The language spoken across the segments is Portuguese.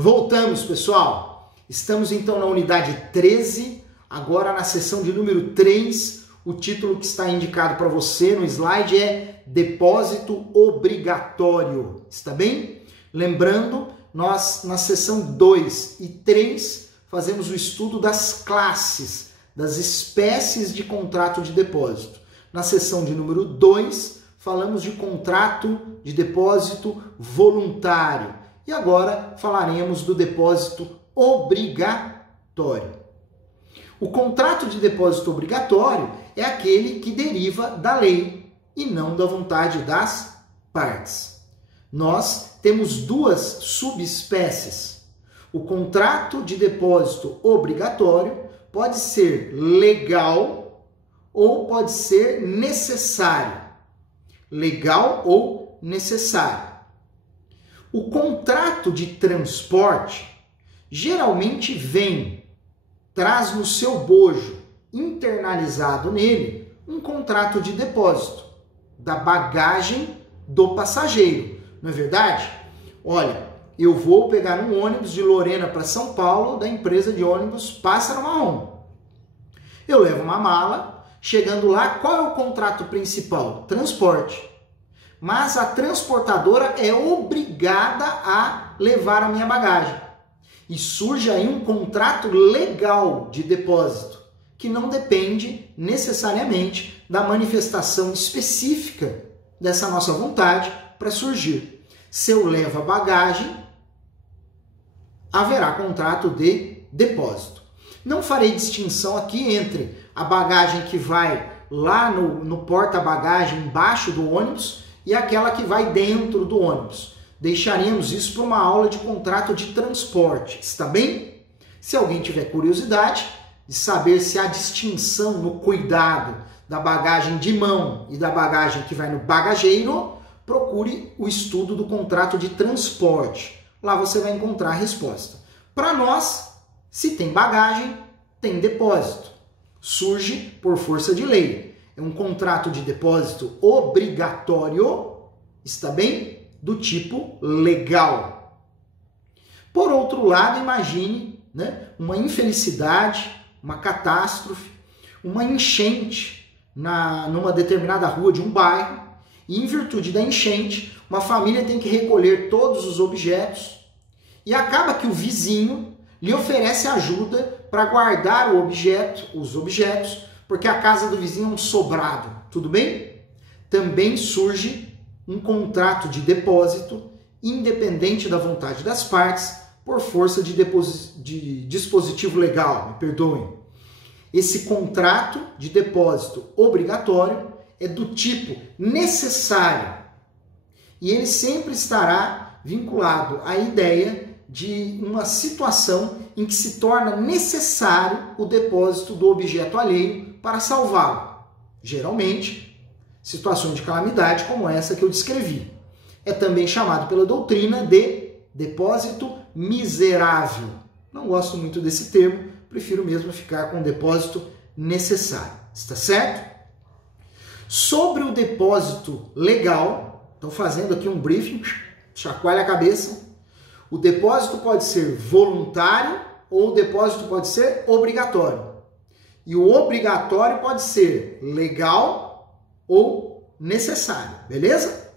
Voltamos, pessoal. Estamos então na unidade 13, agora na seção de número 3. O título que está indicado para você no slide é Depósito Obrigatório. Está bem? Lembrando, nós na seção 2 e 3 fazemos o estudo das classes, das espécies de contrato de depósito. Na seção de número 2, falamos de contrato de depósito voluntário. E agora falaremos do depósito obrigatório. O contrato de depósito obrigatório é aquele que deriva da lei e não da vontade das partes. Nós temos duas subespécies. O contrato de depósito obrigatório pode ser legal ou pode ser necessário. Legal ou necessário. O contrato de transporte geralmente traz no seu bojo, internalizado nele, um contrato de depósito da bagagem do passageiro. Não é verdade? Olha, eu vou pegar um ônibus de Lorena para São Paulo da empresa de ônibus Pássaro Marrom. Eu levo uma mala, chegando lá, qual é o contrato principal? Transporte. Mas a transportadora é obrigada a levar a minha bagagem. E surge aí um contrato legal de depósito, que não depende necessariamente da manifestação específica dessa nossa vontade para surgir. Se eu levo a bagagem, haverá contrato de depósito. Não farei distinção aqui entre a bagagem que vai lá no porta-bagagem embaixo do ônibus e aquela que vai dentro do ônibus. Deixaríamos isso para uma aula de contrato de transporte, está bem? Se alguém tiver curiosidade de saber se há distinção no cuidado da bagagem de mão e da bagagem que vai no bagageiro, procure o estudo do contrato de transporte. Lá você vai encontrar a resposta. Para nós, se tem bagagem, tem depósito. Surge por força de lei. É um contrato de depósito obrigatório, está bem? Do tipo legal. Por outro lado, imagine, uma infelicidade, uma catástrofe, uma enchente numa determinada rua de um bairro, e em virtude da enchente, uma família tem que recolher todos os objetos e acaba que o vizinho lhe oferece ajuda para guardar os objetos, porque a casa do vizinho é um sobrado, tudo bem? Também surge um contrato de depósito, independente da vontade das partes, por força de dispositivo legal, me perdoem. Esse contrato de depósito obrigatório é do tipo necessário e ele sempre estará vinculado à ideia de uma situação em que se torna necessário o depósito do objeto alheio para salvá-lo. Geralmente, situações de calamidade como essa que eu descrevi. É também chamado pela doutrina de depósito miserável. Não gosto muito desse termo, prefiro mesmo ficar com depósito necessário. Está certo? Sobre o depósito legal, estou fazendo aqui um briefing, chacoalha a cabeça. O depósito pode ser voluntário ou o depósito pode ser obrigatório. E o obrigatório pode ser legal ou necessário, beleza?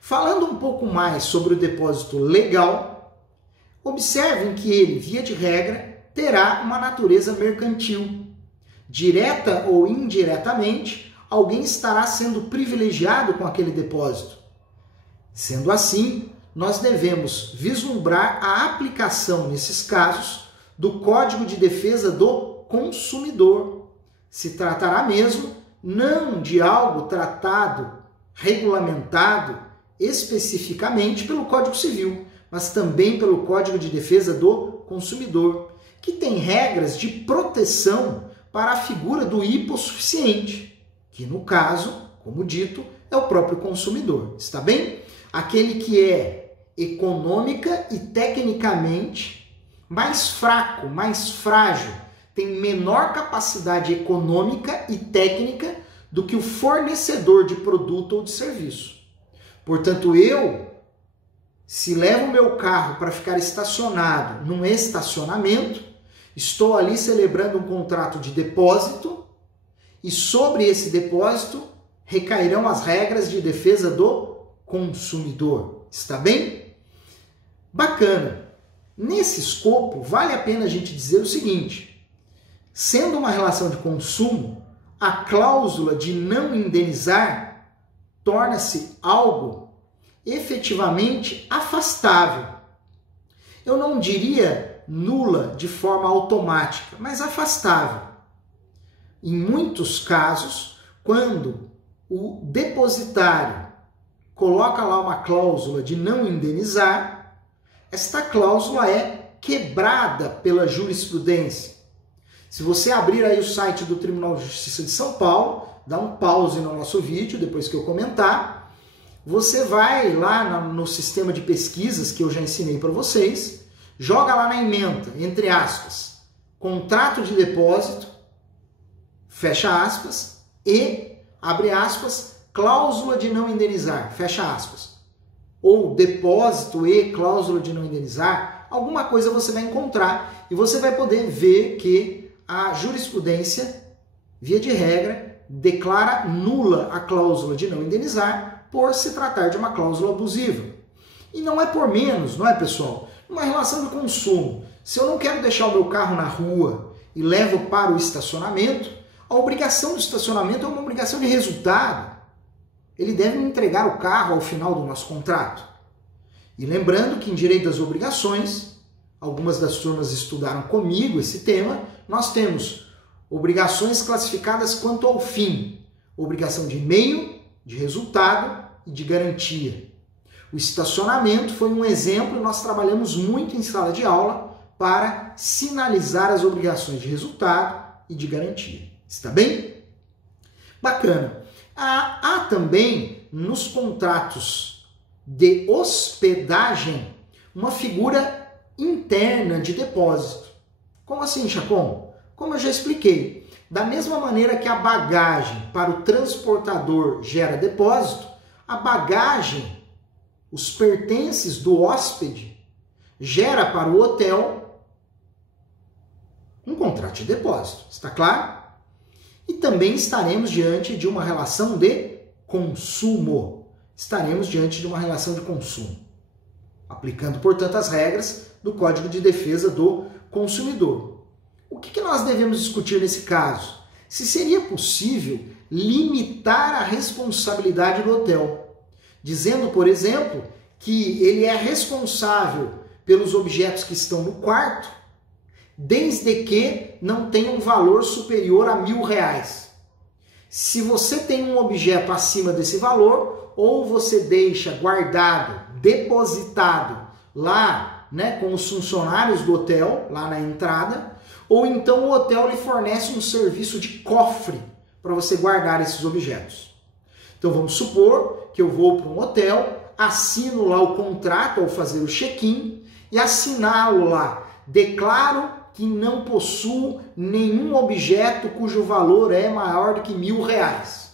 Falando um pouco mais sobre o depósito legal, observem que ele, via de regra, terá uma natureza mercantil. Direta ou indiretamente, alguém estará sendo privilegiado com aquele depósito. Sendo assim, nós devemos vislumbrar a aplicação, nesses casos, do Código de Defesa do Consumidor. Se tratará mesmo não de algo tratado, regulamentado especificamente pelo Código Civil, mas também pelo Código de Defesa do Consumidor, que tem regras de proteção para a figura do hipossuficiente, que no caso, como dito, é o próprio consumidor. Está bem? Aquele que é econômica e tecnicamente mais fraco, mais frágil, tem menor capacidade econômica e técnica do que o fornecedor de produto ou de serviço. Portanto, eu Se levo o meu carro para ficar estacionado num estacionamento, estou ali celebrando um contrato de depósito e sobre esse depósito recairão as regras de defesa do consumidor. Está bem? Bacana. Nesse escopo, vale a pena a gente dizer o seguinte: sendo uma relação de consumo, a cláusula de não indenizar torna-se algo efetivamente afastável. Eu não diria nula de forma automática, mas afastável. Em muitos casos, quando o depositário coloca lá uma cláusula de não indenizar, esta cláusula é quebrada pela jurisprudência. Se você abrir aí o site do Tribunal de Justiça de São Paulo, dá um pause no nosso vídeo depois que eu comentar, você vai lá no sistema de pesquisas que eu já ensinei para vocês, joga lá na ementa, entre aspas, contrato de depósito, fecha aspas, e, abre aspas, cláusula de não indenizar, fecha aspas. Ou depósito e cláusula de não indenizar, alguma coisa você vai encontrar e você vai poder ver que a jurisprudência, via de regra, declara nula a cláusula de não indenizar por se tratar de uma cláusula abusiva. E não é por menos, não é, pessoal? Numa relação de consumo, se eu não quero deixar o meu carro na rua e levo para o estacionamento, a obrigação do estacionamento é uma obrigação de resultado. Ele deve me entregar o carro ao final do nosso contrato. E lembrando que em direito das obrigações, algumas das turmas estudaram comigo esse tema, nós temos obrigações classificadas quanto ao fim, obrigação de meio, de resultado e de garantia. O estacionamento foi um exemplo, nós trabalhamos muito em sala de aula para sinalizar as obrigações de resultado e de garantia. Está bem? Bacana. Há também nos contratos de hospedagem uma figura interna de depósito. Como assim, Chacon? Como eu já expliquei, da mesma maneira que a bagagem para o transportador gera depósito, a bagagem, os pertences do hóspede, gera para o hotel um contrato de depósito. Está claro? E também estaremos diante de uma relação de consumo. Estaremos diante de uma relação de consumo. Aplicando, portanto, as regras do Código de Defesa do Consumidor. O que nós devemos discutir nesse caso? Se seria possível limitar a responsabilidade do hotel, dizendo, por exemplo, que ele é responsável pelos objetos que estão no quarto, desde que não tenha um valor superior a R$1.000. Se você tem um objeto acima desse valor, ou você deixa guardado, depositado lá, né, com os funcionários do hotel, lá na entrada, ou então o hotel lhe fornece um serviço de cofre para você guardar esses objetos. Então vamos supor que eu vou para um hotel, assino lá o contrato ao fazer o check-in e assinalo lá, declaro que não possuo nenhum objeto cujo valor é maior do que R$1.000.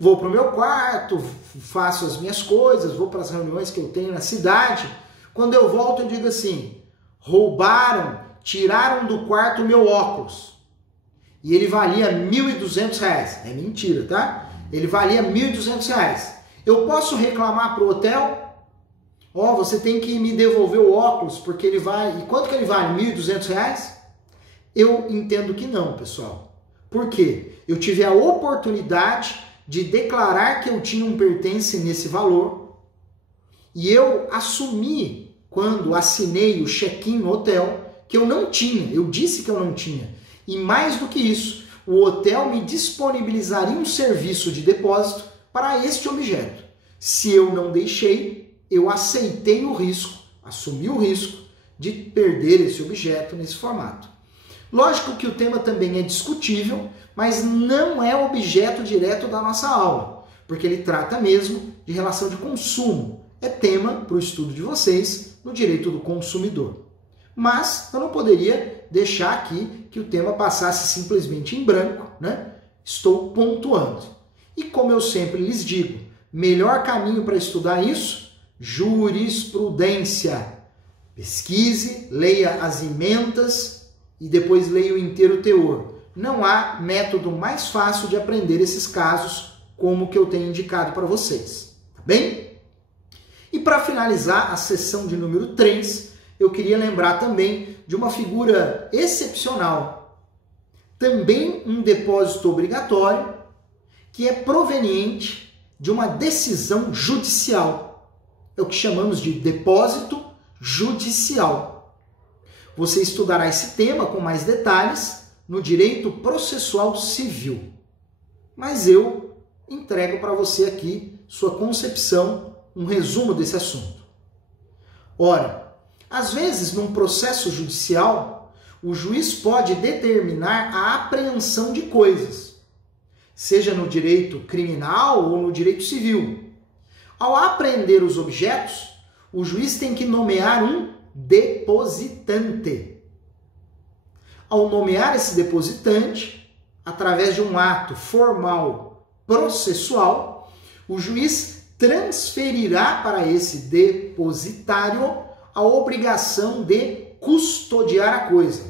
Vou para o meu quarto, faço as minhas coisas, vou para as reuniões que eu tenho na cidade. Quando eu volto, eu digo assim: roubaram, tiraram do quarto o meu óculos. E ele valia R$1.200. É mentira, tá? Ele valia R$1.200. Eu posso reclamar para o hotel? Ó, você tem que me devolver o óculos, porque ele vai... E quanto que ele vale? R$1.200? Eu entendo que não, pessoal. Por quê? Eu tive a oportunidade de declarar que eu tinha um pertence nesse valor e eu assumi, quando assinei o check-in no hotel, que eu não tinha. Eu disse que eu não tinha. E mais do que isso, o hotel me disponibilizaria um serviço de depósito para este objeto. Se eu não deixei, eu aceitei o risco, assumi o risco de perder esse objeto nesse formato. Lógico que o tema também é discutível, mas não é objeto direto da nossa aula, porque ele trata mesmo de relação de consumo. É tema para o estudo de vocês no direito do consumidor. Mas eu não poderia deixar aqui que o tema passasse simplesmente em branco, né? Estou pontuando. E como eu sempre lhes digo, melhor caminho para estudar isso, jurisprudência. Pesquise, leia as ementas e depois leia o inteiro teor. Não há método mais fácil de aprender esses casos como o que eu tenho indicado para vocês. Tá bem? E para finalizar a sessão de número 3, eu queria lembrar também de uma figura excepcional. Também um depósito obrigatório que é proveniente de uma decisão judicial. É o que chamamos de depósito judicial. Você estudará esse tema com mais detalhes no direito processual civil. Mas eu entrego para você aqui sua concepção, um resumo desse assunto. Ora, às vezes num processo judicial, o juiz pode determinar a apreensão de coisas, seja no direito criminal ou no direito civil. Ao apreender os objetos, o juiz tem que nomear um depositante. Ao nomear esse depositante, através de um ato formal processual, o juiz transferirá para esse depositário a obrigação de custodiar a coisa,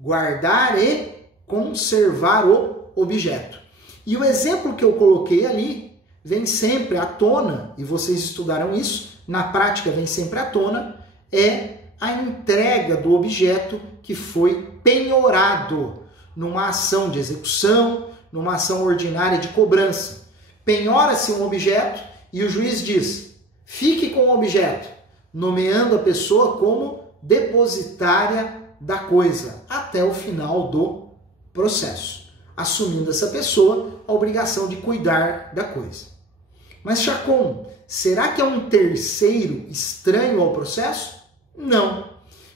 guardar e conservar o objeto. E o exemplo que eu coloquei ali vem sempre à tona, e vocês estudaram isso, na prática vem sempre à tona, é a entrega do objeto que foi penhorado numa ação de execução, numa ação ordinária de cobrança. Penhora-se um objeto e o juiz diz, fique com o objeto, nomeando a pessoa como depositária da coisa, até o final do processo, assumindo essa pessoa a obrigação de cuidar da coisa. Mas, Chacon, será que é um terceiro estranho ao processo? Não.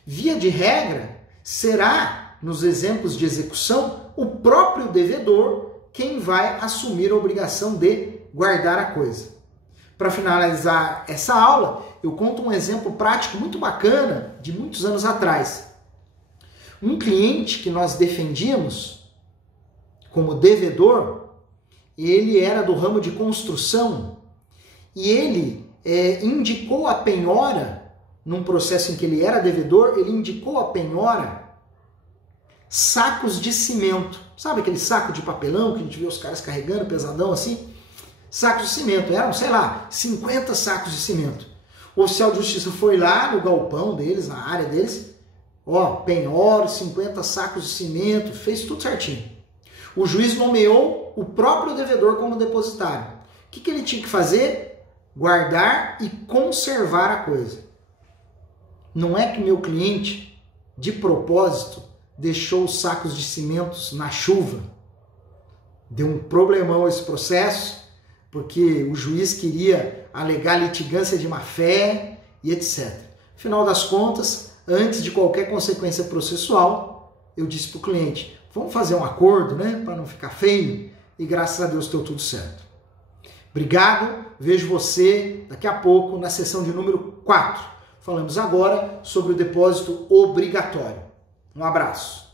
Via de regra, será, nos exemplos de execução, o próprio devedor quem vai assumir a obrigação de guardar a coisa. Para finalizar essa aula, eu conto um exemplo prático muito bacana de muitos anos atrás. Um cliente que nós defendíamos como devedor, ele era do ramo de construção e ele indicou a penhora, num processo em que ele era devedor, ele indicou a penhora sacos de cimento. Sabe aquele saco de papelão que a gente vê os caras carregando, pesadão assim? Sacos de cimento, eram, sei lá, 50 sacos de cimento. O oficial de justiça foi lá no galpão deles, na área deles, penhora, 50 sacos de cimento, fez tudo certinho. O juiz nomeou o próprio devedor como depositário. O que ele tinha que fazer? Guardar e conservar a coisa. Não é que meu cliente, de propósito, deixou os sacos de cimentos na chuva. Deu um problemão esse processo, porque o juiz queria alegar litigância de má-fé e etc. Afinal das contas, antes de qualquer consequência processual, eu disse para o cliente, vamos fazer um acordo, né, para não ficar feio, e graças a Deus deu tudo certo. Obrigado, vejo você daqui a pouco na sessão de número 4. Falamos agora sobre o depósito obrigatório. Um abraço.